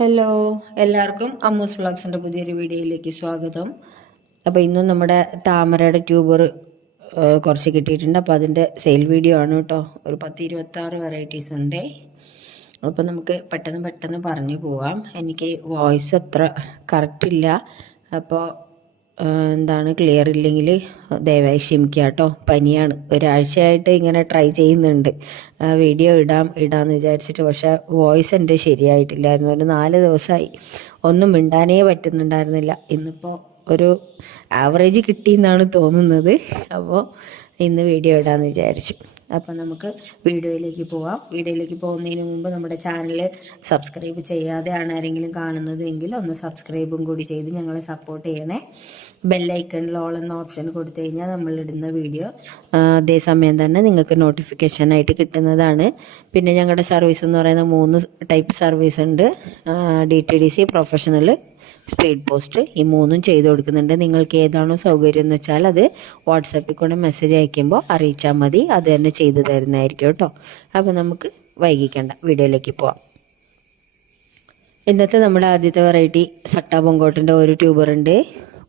Hello, എല്ലാവർക്കും അമ്മൂസ് വ്ളോഗ്സിൻ്റെ പുതിയൊരു വീഡിയോയിലേക്ക് സ്വാഗതം. അപ്പോൾ ഇന്നും നമ്മുടെ താമരയുടെ ട്യൂബർ കുറച്ച് കിട്ടിയിട്ടുണ്ട്. അപ്പോൾ അതിൻ്റെ സെയിൽ വീഡിയോ ആണ് കേട്ടോ. ഒരു 10-26 വെറൈറ്റീസ് ഉണ്ട്. അപ്പോൾ നമുക്ക് പെട്ടെന്ന് പറഞ്ഞു പോവാം. എനിക്ക് വോയിസ് അത്ര കറക്റ്റില്ല, അപ്പോൾ ക്ലിയർ ഇല്ലെങ്കിൽ ദയവായി ക്ഷമിക്കുക കേട്ടോ. പനിയാണ്, ഒരാഴ്ചയായിട്ട് ഇങ്ങനെ ട്രൈ ചെയ്യുന്നുണ്ട് വീഡിയോ ഇടാമെന്ന് വിചാരിച്ചിട്ട്. പക്ഷേ വോയിസ് എൻ്റെ ശരിയായിട്ടില്ലായിരുന്നു. ഒരു 4 ദിവസമായി ഒന്നും മിണ്ടാനേ പറ്റുന്നുണ്ടായിരുന്നില്ല. ഇന്നിപ്പോൾ ഒരു ആവറേജ് കിട്ടിയെന്നാണ് തോന്നുന്നത്. അപ്പോൾ ഇന്ന് വീഡിയോ ഇടാമെന്ന് വിചാരിച്ചു. അപ്പം നമുക്ക് വീഡിയോയിലേക്ക് പോവാം. വീഡിയോയിലേക്ക് പോകുന്നതിന് മുമ്പ് നമ്മുടെ ചാനൽ സബ്സ്ക്രൈബ് ചെയ്യാതെയാണ് ആരെങ്കിലും കാണുന്നത് എങ്കിൽ ഒന്ന് സബ്സ്ക്രൈബും കൂടി ചെയ്ത് ഞങ്ങളെ സപ്പോർട്ട് ചെയ്യണേ. ബെല്ലൈക്കണിൽ ഓൾ എന്ന ഓപ്ഷൻ കൊടുത്തു കഴിഞ്ഞാൽ നമ്മളിടുന്ന വീഡിയോ അതേസമയം തന്നെ നിങ്ങൾക്ക് നോട്ടിഫിക്കേഷനായിട്ട് കിട്ടുന്നതാണ്. പിന്നെ ഞങ്ങളുടെ സർവീസ് എന്ന് പറയുന്ന 3 ടൈപ്പ് സർവീസ് ഉണ്ട്. DTDC, professional, speed post. ഈ 3ഉം ചെയ്ത് കൊടുക്കുന്നുണ്ട്. നിങ്ങൾക്ക് ഏതാണോ സൗകര്യം എന്ന് വെച്ചാൽ അത് വാട്സാപ്പിൽ കൂടെ മെസ്സേജ് അയക്കുമ്പോൾ അറിയിച്ചാൽ മതി. അത് തന്നെ ചെയ്തു തരുന്നതായിരിക്കും കേട്ടോ. അപ്പോൾ നമുക്ക് വൈകിക്കേണ്ട, വീഡിയോയിലേക്ക് പോവാം. ഇന്നത്തെ നമ്മുടെ ആദ്യത്തെ വെറൈറ്റി സട്ടാ പൊങ്കോട്ടിൻ്റെ ഒരു ട്യൂബർ ഉണ്ട്.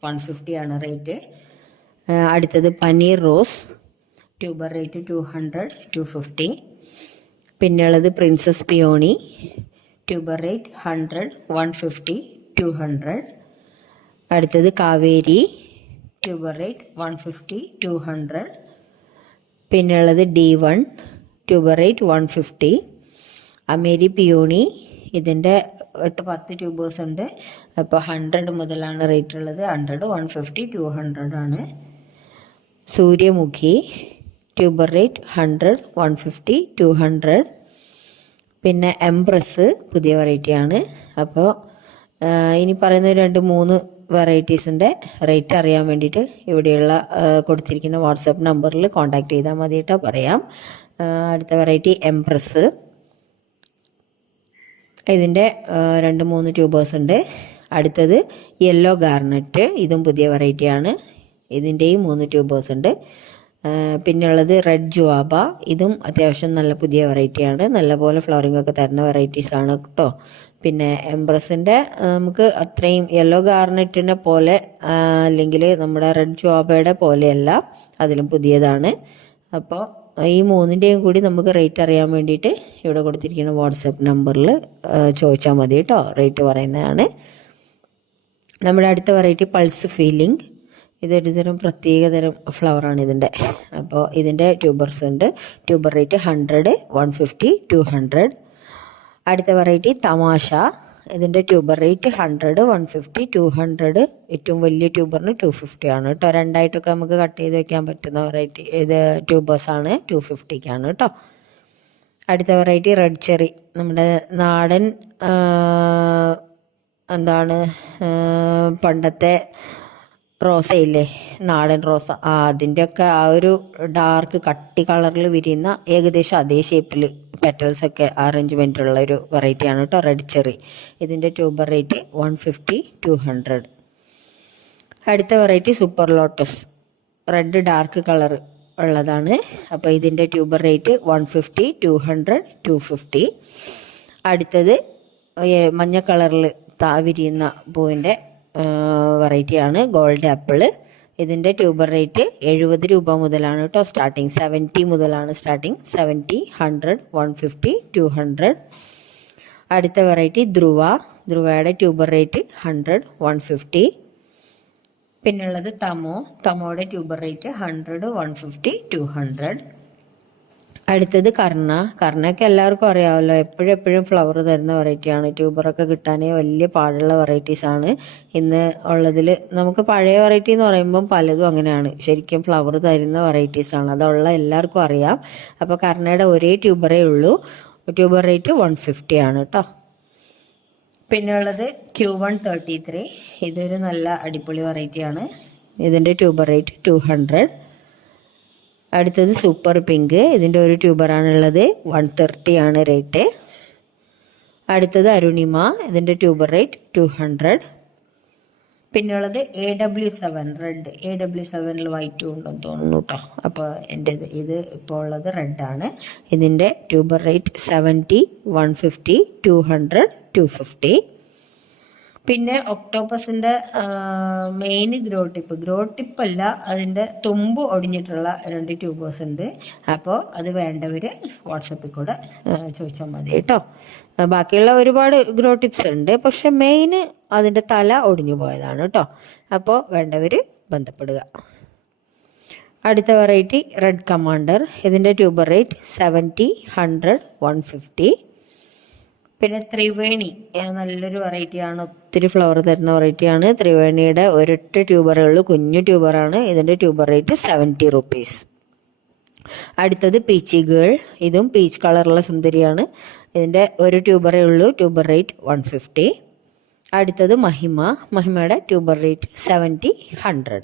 150 ആണ് റേറ്റ്. അടുത്തത് പനീർ റോസ്, ട്യൂബർ റേറ്റ് 200, 250. പിന്നെയുള്ളത് പ്രിൻസസ് പിയോണി, ട്യൂബർ റേറ്റ് 100, 150, 200. അടുത്തത് കാവേരി, ട്യൂബർ റേറ്റ് 150, 200. പിന്നെയുള്ളത് D1, ട്യൂബർ റേറ്റ് 150. അമേരി പിയോണി, ഇതിൻ്റെ 8-10 ട്യൂബേഴ്സ് ഉണ്ട്. അപ്പോൾ 100 മുതലാണ് റേറ്റ് ഉള്ളത്. 100, 150, 200 ആണ്. സൂര്യമുഖി, ട്യൂബർ റേറ്റ് 100, 150, 200. പിന്നെ എംപ്രസ് പുതിയ വെറൈറ്റിയാണ്. അപ്പോൾ ഇനി പറയുന്ന 2-3 വെറൈറ്റീസിൻ്റെ റേറ്റ് അറിയാൻ വേണ്ടിയിട്ട് ഇവിടെയുള്ള കൊടുത്തിരിക്കുന്ന വാട്സാപ്പ് നമ്പറിൽ കോൺടാക്റ്റ് ചെയ്താൽ മതിയിട്ടോ, പറയാം. അടുത്ത വെറൈറ്റി എംപ്രസ്, ഇതിൻ്റെ 2-3 ട്യൂബേഴ്സ് ഉണ്ട്. അടുത്തത് യെല്ലോ ഗാർണറ്റ്, ഇതും പുതിയ വെറൈറ്റിയാണ്. ഇതിൻ്റെയും 3 ട്യൂബേഴ്സ് ഉണ്ട്. പിന്നെയുള്ളത് റെഡ് ജുവാബ, ഇതും അത്യാവശ്യം നല്ല പുതിയ വെറൈറ്റിയാണ്. നല്ലപോലെ ഫ്ലവറിംഗ് ഒക്കെ തരുന്ന വെറൈറ്റീസാണ് കേട്ടോ. പിന്നെ എംപ്രസിൻ്റെ നമുക്ക് അത്രയും യെല്ലോ ഗാർണറ്റിനെ പോലെ അല്ലെങ്കിൽ നമ്മുടെ റെഡ് ജുവാബയുടെ പോലെയല്ല, അതിലും പുതിയതാണ്. അപ്പോൾ ഈ 3ൻ്റെയും കൂടി നമുക്ക് റേറ്റ് അറിയാൻ വേണ്ടിയിട്ട് ഇവിടെ കൊടുത്തിരിക്കുന്ന വാട്സപ്പ് നമ്പറിൽ ചോദിച്ചാൽ മതി കേട്ടോ. റേറ്റ് പറയുന്നതാണ്. നമ്മുടെ അടുത്ത വെറൈറ്റി പൾസ് ഫീലിംഗ്, ഇതൊരു തരം പ്രത്യേകതരം ഫ്ലവറാണ് ഇതിൻ്റെ. അപ്പോൾ ഇതിൻ്റെ ട്യൂബർസ് ഉണ്ട്. Tuber rate 100, 150, 200. അടുത്ത വെറൈറ്റി തമാശ, ഇതിൻ്റെ ട്യൂബർ റേറ്റ് 100, 150, 200. ഏറ്റവും വലിയ ട്യൂബറിന് 250 ആണ് കേട്ടോ. 2ആയിട്ടൊക്കെ നമുക്ക് കട്ട് ചെയ്ത് വെക്കാൻ പറ്റുന്ന വെറൈറ്റി ഇത് ട്യൂബേഴ്സാണ്. 250ക്കാണ് കേട്ടോ. അടുത്ത വെറൈറ്റി റെഡ് ചെറി, നമ്മുടെ നാടൻ പണ്ടത്തെ റോസയില്ലേ, നാടൻ റോസ, അതിൻ്റെയൊക്കെ ആ ഒരു ഡാർക്ക് കട്ടി കളറിൽ വിരിയുന്ന ഏകദേശം അതേ ഷേപ്പിൽ പെറ്റൽസൊക്കെ അറേഞ്ച്മെൻ്റ് ഉള്ള ഒരു വെറൈറ്റിയാണ് കേട്ടോ റെഡ് ചെറി. ഇതിൻ്റെ ട്യൂബർ റേറ്റ് 150, 200. അടുത്ത variety super lotus, red dark colour ഉള്ളതാണ്. അപ്പോൾ ഇതിൻ്റെ ട്യൂബർ റേറ്റ് 150, 200, 250. അടുത്തത് മഞ്ഞ കളറിൽ വിരിയുന്ന പൂവിൻ്റെ വെറൈറ്റിയാണ് ഗോൾഡ് ആപ്പിൾ. ഇതിൻ്റെ ട്യൂബർ റേറ്റ് 70 രൂപ മുതലാണ് കേട്ടോ സ്റ്റാർട്ടിങ്. 70 മുതലാണ് സ്റ്റാർട്ടിങ്. 70, 100, 150, 200. അടുത്ത വെറൈറ്റി ധ്രുവയുടെ ട്യൂബർ റേറ്റ് 100, 150. പിന്നുള്ളത് തമോയുടെ ട്യൂബർ റേറ്റ് 100, 150, 200. അടുത്തത് കർണയൊക്കെ എല്ലാവർക്കും അറിയാമല്ലോ, എപ്പോഴും ഫ്ലവർ തരുന്ന വെറൈറ്റിയാണ്. ട്യൂബറൊക്കെ കിട്ടാനേ വലിയ പാടുള്ള വെറൈറ്റീസാണ് ഇന്ന് ഉള്ളതിൽ. നമുക്ക് പഴയ വെറൈറ്റി എന്ന് പറയുമ്പം പലതും അങ്ങനെയാണ്, ശരിക്കും ഫ്ലവർ തരുന്ന വെറൈറ്റീസാണ്. അതുള്ള എല്ലാവർക്കും അറിയാം. അപ്പോൾ കർണയുടെ ഒരേ ട്യൂബറേ ഉള്ളൂ. ട്യൂബർ റേറ്റ് 150 ആണ് കേട്ടോ. പിന്നെ ഉള്ളത് Q133, ഇതൊരു നല്ല അടിപൊളി വെറൈറ്റിയാണ്. ഇതിൻ്റെ ട്യൂബർ റേറ്റ് 200. അടുത്തത് സൂപ്പർ പിങ്ക്, ഇതിൻ്റെ ഒരു ട്യൂബറാണുള്ളത്. 130 ആണ് റേറ്റ്. അടുത്തത് അരുണിമ, ഇതിൻ്റെ ട്യൂബർ റേറ്റ് 200. പിന്നെയുള്ളത് AW7 റെഡ്, AW7ൽ വൈറ്റും ഉണ്ടെന്ന് തോന്നുന്നു കേട്ടോ. അപ്പോൾ എൻ്റെ ഇത് ഇപ്പോൾ ഉള്ളത് റെഡാണ്. ഇതിൻ്റെ ട്യൂബർ റേറ്റ് 70, 150, 200, 250. പിന്നെ ഒക്ടോപ്പസിൻ്റെ മെയിൻ ഗ്രോ ടിപ്പല്ല, അതിൻ്റെ തുമ്പ് ഒടിഞ്ഞിട്ടുള്ള 2 ട്യൂബേഴ്സ് ഉണ്ട്. അപ്പോൾ അത് വേണ്ടവർ വാട്സപ്പിൽ കൂടെ ചോദിച്ചാൽ മതി കേട്ടോ. ബാക്കിയുള്ള ഒരുപാട് ഗ്രോ ടിപ്സ് ഉണ്ട്, പക്ഷെ മെയിൻ അതിൻ്റെ തല ഒടിഞ്ഞു പോയതാണ് കേട്ടോ. അപ്പോൾ വേണ്ടവർ ബന്ധപ്പെടുക. അടുത്ത വെറൈറ്റി റെഡ് കമാൻഡർ. ഇതിൻ്റെ ട്യൂബർ റേറ്റ് 70, 100, 150. പിന്നെ ത്രിവേണി നല്ലൊരു വെറൈറ്റിയാണ്, ഒത്തിരി ഫ്ലവർ തരുന്ന വെറൈറ്റിയാണ്. ത്രിവേണിയുടെ ഒരൊറ്റ ട്യൂബറേ ഉള്ളൂ, കുഞ്ഞു ട്യൂബറാണ്. ഇതിൻ്റെ ട്യൂബർ റേറ്റ് 70 റുപ്പീസ്. അടുത്തത് പീച്ചി ഗേൾ. ഇതും പീച്ച് കളറുള്ള സുന്ദരിയാണ്. ഇതിൻ്റെ ഒരു ട്യൂബറേ ഉള്ളൂ, ട്യൂബർ റേറ്റ് 150. അടുത്തത് മഹിമയുടെ ട്യൂബർ റേറ്റ് 70, 100.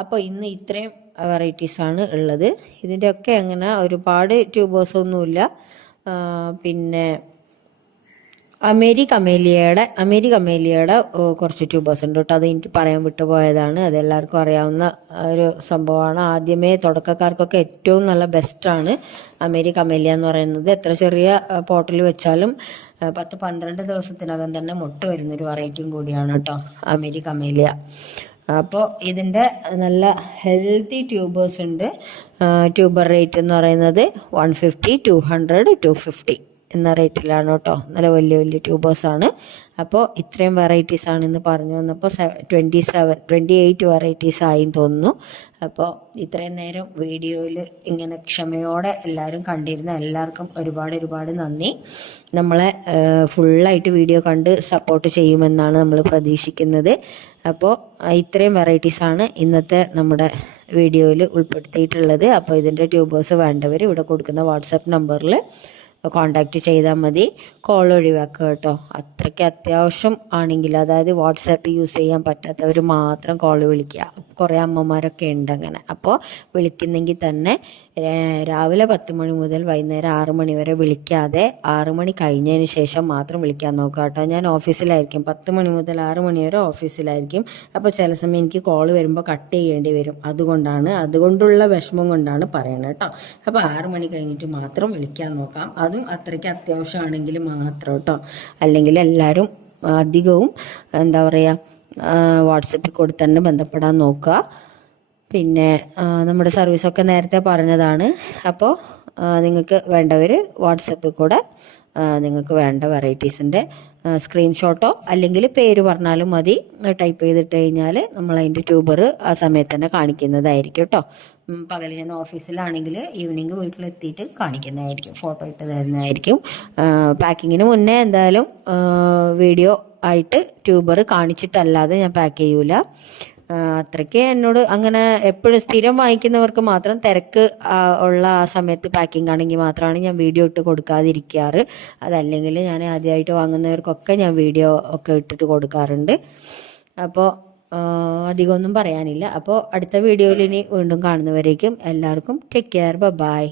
അപ്പോൾ ഇന്ന് ഇത്രയും വെറൈറ്റീസാണ് ഉള്ളത്. ഇതിൻ്റെയൊക്കെ അങ്ങനെ ഒരുപാട് ട്യൂബേഴ്സൊന്നുമില്ല. പിന്നെ അമേരി കമേലിയയുടെ കുറച്ച് ട്യൂബേഴ്സ് ഉണ്ട് കേട്ടോ. അത് എനിക്ക് പറയാൻ വിട്ടുപോയതാണ്. അതെല്ലാവർക്കും അറിയാവുന്ന ഒരു സംഭവമാണ്. ആദ്യമേ തുടക്കക്കാർക്കൊക്കെ ഏറ്റവും നല്ല ബെസ്റ്റാണ് അമേരി കമേലിയ എന്ന് പറയുന്നത്. എത്ര ചെറിയ പോട്ടിൽ വെച്ചാലും 10-12 ദിവസത്തിനകം തന്നെ മുട്ട വരുന്നൊരു വെറൈറ്റിയും കൂടിയാണ് കേട്ടോ അമേരി കമേലിയ. അപ്പോൾ ഇതിൻ്റെ നല്ല ഹെൽത്തി ട്യൂബേഴ്സ് ഉണ്ട്. ട്യൂബർ റേറ്റ് എന്ന് പറയുന്നത് 150, 200, 250 എന്ന റേറ്റിലാണ് കേട്ടോ. നല്ല വലിയ വലിയ ട്യൂബേഴ്സാണ്. അപ്പോൾ ഇത്രയും വെറൈറ്റീസാണ് ഇന്ന് പറഞ്ഞു വന്നപ്പോൾ 28 വെറൈറ്റീസ് ആയി തോന്നുന്നു. അപ്പോൾ ഇത്രയും നേരം വീഡിയോയിൽ ഇങ്ങനെ ക്ഷമയോടെ എല്ലാവരും കണ്ടിരുന്ന എല്ലാവർക്കും ഒരുപാട് നന്ദി. നമ്മളെ ഫുള്ളായിട്ട് വീഡിയോ കണ്ട് സപ്പോർട്ട് ചെയ്യുമെന്നാണ് നമ്മൾ പ്രതീക്ഷിക്കുന്നത്. അപ്പോൾ ഇത്രയും വെറൈറ്റീസാണ് ഇന്നത്തെ നമ്മുടെ വീഡിയോയിൽ ഉൾപ്പെടുത്തിയിട്ടുള്ളത്. അപ്പോൾ ഇതിൻ്റെ ട്യൂബേഴ്സ് വേണ്ടവർ ഇവിടെ കൊടുക്കുന്ന വാട്സാപ്പ് നമ്പറിൽ കോണ്ടാക്റ്റ് ചെയ്താൽ മതി. കോൾ ഒഴിവാക്കുക കേട്ടോ. അത്രയ്ക്ക് അത്യാവശ്യം ആണെങ്കിൽ, അതായത് വാട്സാപ്പ് യൂസ് ചെയ്യാൻ പറ്റാത്തവർ മാത്രം കോൾ വിളിക്കുക. കുറേ അമ്മമാരൊക്കെ ഉണ്ട് അങ്ങനെ. അപ്പോൾ വിളിക്കുന്നെങ്കിൽ തന്നെ രാവിലെ 10 മണി മുതൽ വൈകുന്നേരം 6 മണി വരെ വിളിക്കാതെ 6 മണി കഴിഞ്ഞതിന് ശേഷം മാത്രം വിളിക്കാൻ നോക്കുക കേട്ടോ. ഞാൻ ഓഫീസിലായിരിക്കും, 10 മണി മുതൽ 6 മണി വരെ ഓഫീസിലായിരിക്കും. അപ്പോൾ ചില സമയം എനിക്ക് കോൾ വരുമ്പോൾ കട്ട് ചെയ്യേണ്ടി വരും. അതുകൊണ്ടുള്ള വിഷമം കൊണ്ടാണ് പറയണത് കേട്ടോ. അപ്പോൾ 6 മണി കഴിഞ്ഞിട്ട് മാത്രം വിളിക്കാൻ നോക്കാം. അതും അത്രയ്ക്ക് അത്യാവശ്യമാണെങ്കിൽ മാത്രം കേട്ടോ. അല്ലെങ്കിൽ എല്ലാവരും അധികവും എന്താ പറയുക, വാട്സപ്പിൽ കൂടി തന്നെ ബന്ധപ്പെടാൻ നോക്കുക. പിന്നെ നമ്മുടെ സർവീസൊക്കെ നേരത്തെ പറഞ്ഞതാണ്. അപ്പോൾ നിങ്ങൾക്ക് വേണ്ടവർ വാട്സപ്പിൽ കൂടെ നിങ്ങൾക്ക് വേണ്ട വെറൈറ്റീസിൻ്റെ സ്ക്രീൻഷോട്ടോ അല്ലെങ്കിൽ പേര് പറഞ്ഞാലും മതി. ടൈപ്പ് ചെയ്തിട്ട് കഴിഞ്ഞാൽ നമ്മളതിൻ്റെ ട്യൂബർ ആ സമയത്ത് തന്നെ കാണിക്കുന്നതായിരിക്കും കേട്ടോ. പകൽ ഞാൻ ഓഫീസിലാണെങ്കിൽ ഈവനിങ് വീട്ടിലെത്തിയിട്ട് കാണിക്കുന്നതായിരിക്കും, ഫോട്ടോ ഇട്ട് തരുന്നതായിരിക്കും. പാക്കിങ്ങിന് മുന്നേ എന്തായാലും വീഡിയോ ആയിട്ട് ട്യൂബർ കാണിച്ചിട്ടല്ലാതെ ഞാൻ പാക്ക് ചെയ്യൂല. അത്രയ്ക്ക് എന്നോട് അങ്ങനെ എപ്പോഴും സ്ഥിരം വാങ്ങിക്കുന്നവർക്ക് മാത്രം തിരക്ക് ഉള്ള ആ സമയത്ത് പാക്കിംഗ് ആണെങ്കിൽ മാത്രമാണ് ഞാൻ വീഡിയോ ഇട്ട് കൊടുക്കാതിരിക്കാറ്. അതല്ലെങ്കിൽ ഞാൻ ആദ്യമായിട്ട് വാങ്ങുന്നവർക്കൊക്കെ ഞാൻ വീഡിയോ ഒക്കെ ഇട്ടിട്ട് കൊടുക്കാറുണ്ട്. അപ്പോൾ അധികമൊന്നും പറയാനില്ല. അപ്പോൾ അടുത്ത വീഡിയോയിൽ ഇനി വീണ്ടും കാണുന്നവരേക്കും എല്ലാവർക്കും ടേക്ക് കെയർ, ബൈ.